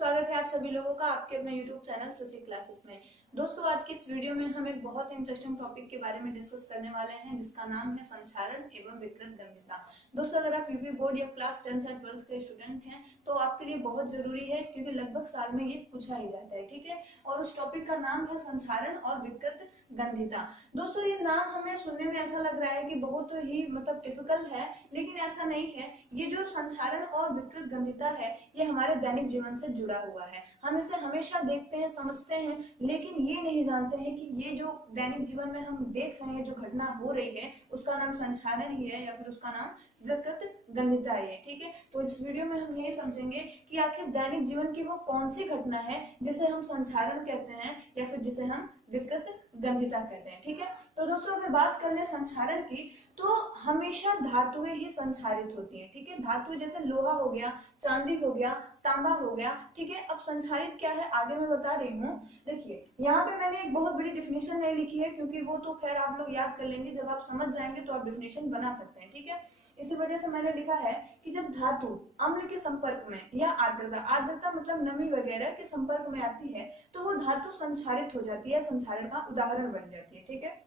स्वागत है आप सभी लोगों का आपके अपने YouTube चैनल शशि क्लासेस में। दोस्तों आज की इस वीडियो में हम एक बहुत इंटरेस्टिंग टॉपिक के बारे में डिस्कस करने वाले हैं जिसका नाम है संचारण एवं विकृत गंधिता। दोस्तों अगर आप यूपी बोर्ड या क्लास 10th या 12th के स्टूडेंट हैं तो आपके लिए बहुत जरूरी है क्योंकि लगभग साल में ये पूछा ही जाता है, ठीक है। और उस टॉपिक का नाम है संचारण और विकृत गंधिता। दोस्तों ये नाम हमें सुनने में ऐसा लग रहा है कि बहुत ही डिफिकल्ट है, लेकिन ऐसा नहीं है। ये जो संचारण और विकृत गंधिता है ये हमारे दैनिक जीवन से जुड़ा हुआ है। हम इसे हमेशा देखते हैं, समझते हैं, लेकिन ये नहीं जानते हैं कि ये जो दैनिक जीवन में हम देख रहे हैं, जो घटना हो रही है उसका नाम संचारण ही है या फिर उसका नाम विकृत गंधिता है, ठीक है। तो इस वीडियो में हम ये समझेंगे कि आखिर दैनिक जीवन की वो कौन सी घटना है जिसे हम संचारण कहते हैं या फिर जिसे हम विकृत गंधिता कहते हैं, ठीक है। तो दोस्तों अगर बात कर ले संचारण की तो हमेशा धातुएं ही संचारित होती हैं, ठीक है। धातुएं जैसे लोहा हो गया, चांदी हो गया, तांबा हो गया, ठीक है। अब संचारित क्या है आगे मैं बता रही हूँ। देखिए यहाँ पे मैंने एक बहुत बड़ी डिफिनेशन नहीं लिखी है क्योंकि वो तो खैर आप लोग याद कर लेंगे, जब आप समझ जाएंगे तो आप डिफिनेशन बना सकते हैं, ठीक है। इसी वजह से मैंने लिखा है कि जब धातु अम्ल के संपर्क में या आर्द्रता मतलब नमी वगैरह के संपर्क में आती है तो वो धातु संचारित हो जाती है, संचारण का उदाहरण बन जाती है, ठीक है।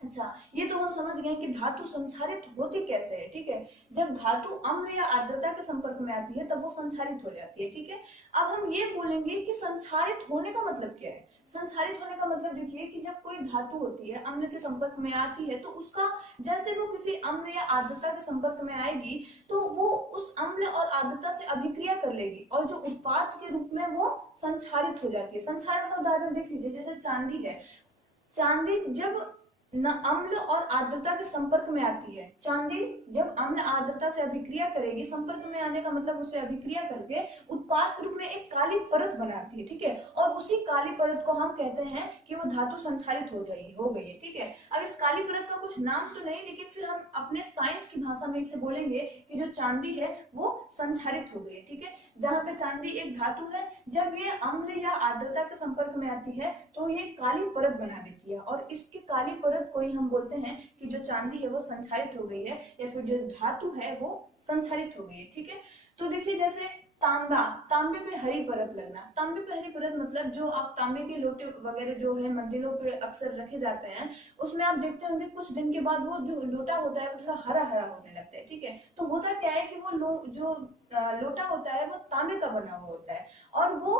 अच्छा, ये तो हम समझ गए कि धातु संचारित होती कैसे है, ठीक है। जब धातु अम्ल या आर्द्रता के संपर्क में आती है तब वो संचारित हो जाती है, ठीक है। अब हम ये बोलेंगे कि संचारित होने का मतलब क्या है। संचारित होने का मतलब देखिए कि जब कोई धातु होती है अम्ल के संपर्क में आती है तो उसका जैसे वो किसी अम्ल या आर्द्रता के संपर्क में आएगी तो वो उस अम्ल और आर्द्रता से अभिक्रिया कर लेगी और जो उत्पाद के रूप में वो संचारित हो जाती है। संचारण का उदाहरण देख लीजिए, जैसे चांदी है। चांदी जब न अम्ल और आर्द्रता के संपर्क में आती है, चांदी जब अम्ल आर्द्रता से अभिक्रिया करेगी, संपर्क में आने का मतलब उसे अभिक्रिया करके उत्पाद के रूप में एक काली परत बनाती है, ठीक है। और उसी काली परत को हम कहते हैं कि वो धातु संचारित हो गई है, ठीक है। अब इस काली परत का कुछ नाम तो नहीं, लेकिन फिर हम अपने साइंस की भाषा में इसे बोलेंगे कि जो चांदी है वो संचारित हो गई है, ठीक है। जहाँ पे चांदी एक धातु है, जब ये अम्ल या आर्द्रता के संपर्क में आती है तो ये काली परत बना देती है और इसकी काली परत को ही हम बोलते हैं कि जो चांदी है वो संचारित हो गई है या फिर जो धातु है वो संचारित हो गई है, ठीक है। तो देखिए जैसे तांबे पे हरी परत लगना। तांबे पे हरी परत मतलब जो आप तांबे के लोटे वगैरह जो है मंदिरों पे अक्सर रखे जाते हैं, उसमें आप देखते होंगे कुछ दिन के बाद वो जो लोटा होता है वो थोड़ा हरा हरा होने लगता है, ठीक है। तो होता क्या है कि वो जो लोटा होता है वो तांबे का बना हुआ होता है और वो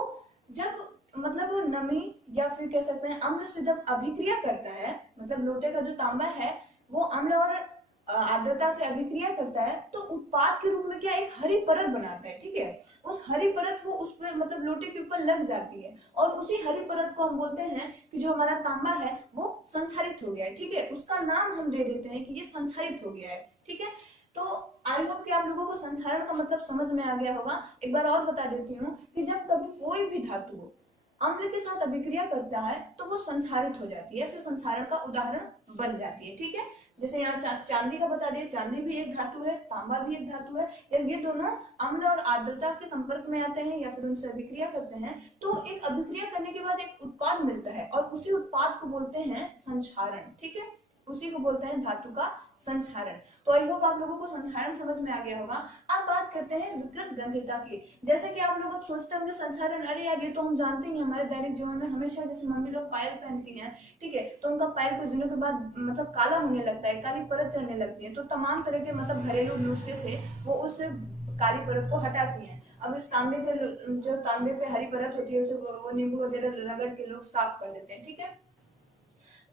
जब मतलब वो नमी या फिर कह सकते हैं अम्ल से जब अभिक्रिया करता है, मतलब लोटे का जो तांबा है वो अम्ल और आर्द्रता से अभिक्रिया करता है तो उत्पाद के रूप में क्या एक हरी परत बनाता है, ठीक है। उस हरी परत वो उस पे मतलब लोटे के ऊपर लग जाती है और उसी हरी परत को हम बोलते हैं कि जो हमारा तांबा है वो संचारित हो गया है, ठीक है। उसका नाम हम दे देते हैं कि ये संचारित हो गया है, ठीक है। तो आई होप कि आप लोगों को संचारण का मतलब समझ में आ गया होगा। एक बार और बता देती हूँ कि जब कभी कोई भी धातु अम्ल के साथ अभिक्रिया करता है तो वो संचारित हो जाती है, फिर संचारण का उदाहरण बन जाती है, ठीक है। जैसे यहाँ चांदी का बता दिए, चांदी भी एक धातु है, तांबा भी एक धातु है। जब ये दोनों अम्ल और आर्द्रता के संपर्क में आते हैं या फिर उनसे अभिक्रिया करते हैं तो एक अभिक्रिया करने के बाद एक उत्पाद मिलता है और उसी उत्पाद को बोलते हैं संचारण, ठीक है। उसी को बोलते हैं धातु का संचारण। तो आई होप आप लोगों को संचारण समझ में आ गया होगा। अब बात करते हैं विकृत गंधिता की। जैसे कि आप लोग अब सोचते होंगे संचारण, अरे यार ये तो हम जानते ही, हमारे दैनिक जीवन में हमेशा जैसे मम्मी लोग पायल पहनती हैं, ठीक है, तो उनका पायल कुछ दिनों के बाद मतलब काला होने लगता है, काली परत चढ़ने लगती है, तो तमाम तरह के मतलब घरेलू नुस्खे से वो उस काली परत को हटाती है। अब इस तांबे के जो तांबे पे हरी परत होती है उसे वो नींबू वगैरह रगड़ के लोग साफ कर देते हैं, ठीक है।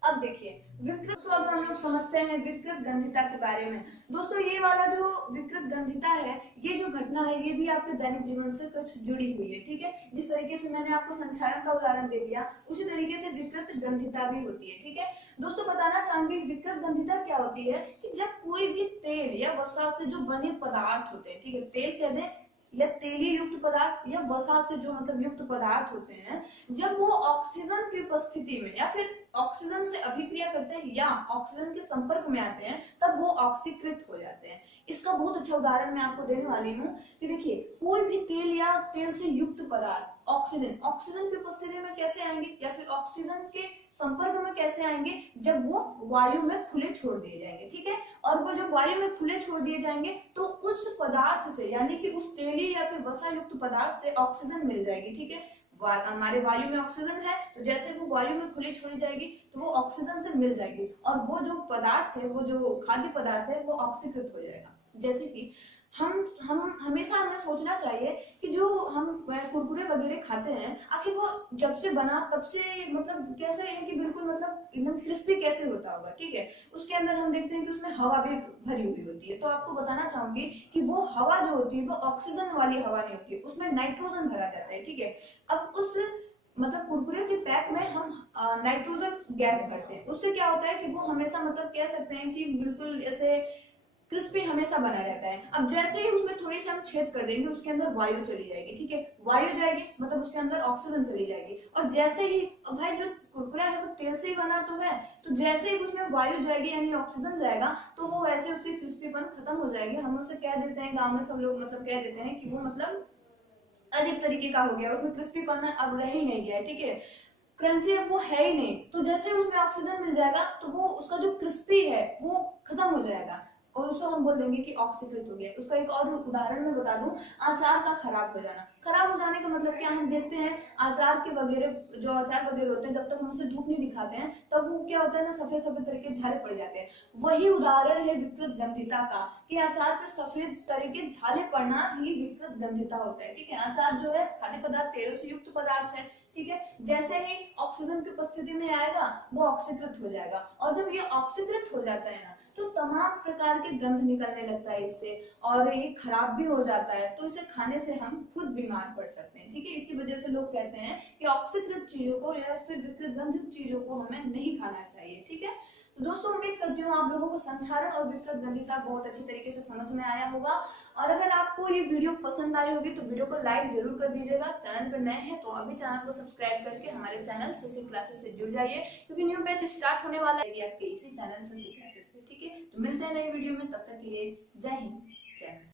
अब देखिए विकृत, तो अब हम लोग समझते हैं विकृत गंधिता के बारे में। दोस्तों ये वाला जो विकृत गंधिता है, ये जो घटना है ये भी आपके दैनिक जीवन से कुछ जुड़ी हुई है, ठीक है। जिस तरीके से मैंने आपको संचारण का उदाहरण दे दिया उसी तरीके से विकृत गंधिता भी होती है, ठीक है। दोस्तों बताना चाहूंगी विकृत गंधिता क्या होती है कि जब कोई भी तेल या वसा से जो बने पदार्थ होते हैं, ठीक है, तेल कह दें या तेली युक्त पदार्थ या वसा से जो मतलब युक्त पदार्थ होते हैं, जब वो ऑक्सीजन की उपस्थिति में या फिर ऑक्सीजन से अभिक्रिया करते हैं या ऑक्सीजन के संपर्क में आते हैं तब वो ऑक्सीकृत हो जाते हैं। इसका बहुत अच्छा उदाहरण मैं आपको देने वाली हूँ कि देखिए कोई भी तेल या तेल से युक्त पदार्थ ऑक्सीजन की उपस्थिति में कैसे आएंगे या फिर ऑक्सीजन के संपर्क में कैसे आएंगे, जब वो वायु में खुले छोड़ दिए जाएंगे। ठीक है, और वो जब वायु में खुले छोड़ दिए जाएंगे तो उस पदार्थ से यानी कि उस तेली या फिर वसा युक्त पदार्थ से ऑक्सीजन मिल जाएगी। ठीक है, हमारे वायु में ऑक्सीजन है तो जैसे वो वायु में खुली छोड़ी जाएगी तो वो ऑक्सीजन से मिल जाएगी और वो जो पदार्थ है, वो जो खाद्य पदार्थ है वो ऑक्सीकृत हो जाएगा। जैसे कि हम हमेशा हमें सोचना चाहिए कि जो हम कुरकुरे वगैरह खाते हैं आखिर वो जब से बना तब से मतलब कैसे है कि बिल्कुल मतलब एकदम क्रिस्पी कैसे होता होगा। ठीक है, उसके अंदर हम देखते हैं कि उसमें हवा भी भरी हुई होती है। तो आपको बताना चाहूंगी कि वो हवा जो होती है वो ऑक्सीजन वाली हवा नहीं होती है, उसमें नाइट्रोजन भरा जाता है। ठीक है, अब उस मतलब कुरकुरे के पैक में हम नाइट्रोजन गैस भरते हैं, उससे क्या होता है कि वो हमेशा मतलब कह सकते हैं कि बिल्कुल ऐसे क्रिस्पी हमेशा बना रहता है। अब जैसे ही उसमें थोड़ी सी हम छेद कर देंगे उसके अंदर वायु चली जाएगी। ठीक है, वायु जाएगी मतलब उसके अंदर ऑक्सीजन चली जाएगी और जैसे ही अब भाई जो कुरकुरा है वो तेल से ही बना तो है, तो जैसे ही उसमें वायु जाएगी यानी ऑक्सीजन जाएगा तो वो वैसे उसकी क्रिस्पीपन खत्म हो जाएगी। हम उसे कह देते हैं, गाँव में सब लोग मतलब कह देते हैं कि वो मतलब अजीब तरीके का हो गया, उसमें क्रिस्पीपन अब रह ही नहीं गया। ठीक है, क्रंची अब वो है ही नहीं, तो जैसे उसमें ऑक्सीजन मिल जाएगा तो वो उसका जो क्रिस्पी है वो खत्म हो जाएगा और उसको हम बोल देंगे कि ऑक्सीकृत हो गया। उसका एक और उदाहरण मैं बता दूं, अचार का खराब हो जाना। खराब हो जाने का मतलब क्या, हम देखते हैं अचार के वगैरह जो अचार वगैरह होते हैं जब तक हम उसे धूप नहीं दिखाते हैं तब वो क्या होता है ना, सफेद सफेद तरह के झाले पड़ जाते हैं। वही उदाहरण है विकृत गंधिता का कि अचार पर सफेद तरह के झाले पड़ना ही विकृत गंधिता होता है। ठीक है, अचार जो है खाद्य पदार्थ तेलों से युक्त पदार्थ है। ठीक है, जैसे ही ऑक्सीजन की उपस्थिति में आएगा वो ऑक्सीकृत हो जाएगा और जब ये ऑक्सीकृत हो जाता है ना तो तमाम प्रकार के गंध निकलने लगता है इससे और ये खराब भी हो जाता है, तो इसे खाने से हम खुद बीमार पड़ सकते हैं। ठीक है, इसी वजह से लोग कहते हैं कि ऑक्सीकृत चीजों को या फिर विकृत गंधित चीजों को हमें नहीं खाना चाहिए। ठीक है, तो दोस्तों उम्मीद करती हूँ आप लोगों को संक्षारण और विकृत गंधिता बहुत अच्छी तरीके से समझ में आया होगा और अगर आपको ये वीडियो पसंद आई होगी तो वीडियो को लाइक जरूर कर दीजिएगा। चैनल पर नए हैं तो अभी चैनल को सब्सक्राइब करके हमारे चैनल ससी क्लासेस से जुड़ जाइए क्योंकि न्यू बैच स्टार्ट होने वाला है आपके इसी चैनल ससी क्लासेस पे। ठीक है, तो मिलते हैं नई वीडियो में, तब तक के लिए जय हिंद जय भारत।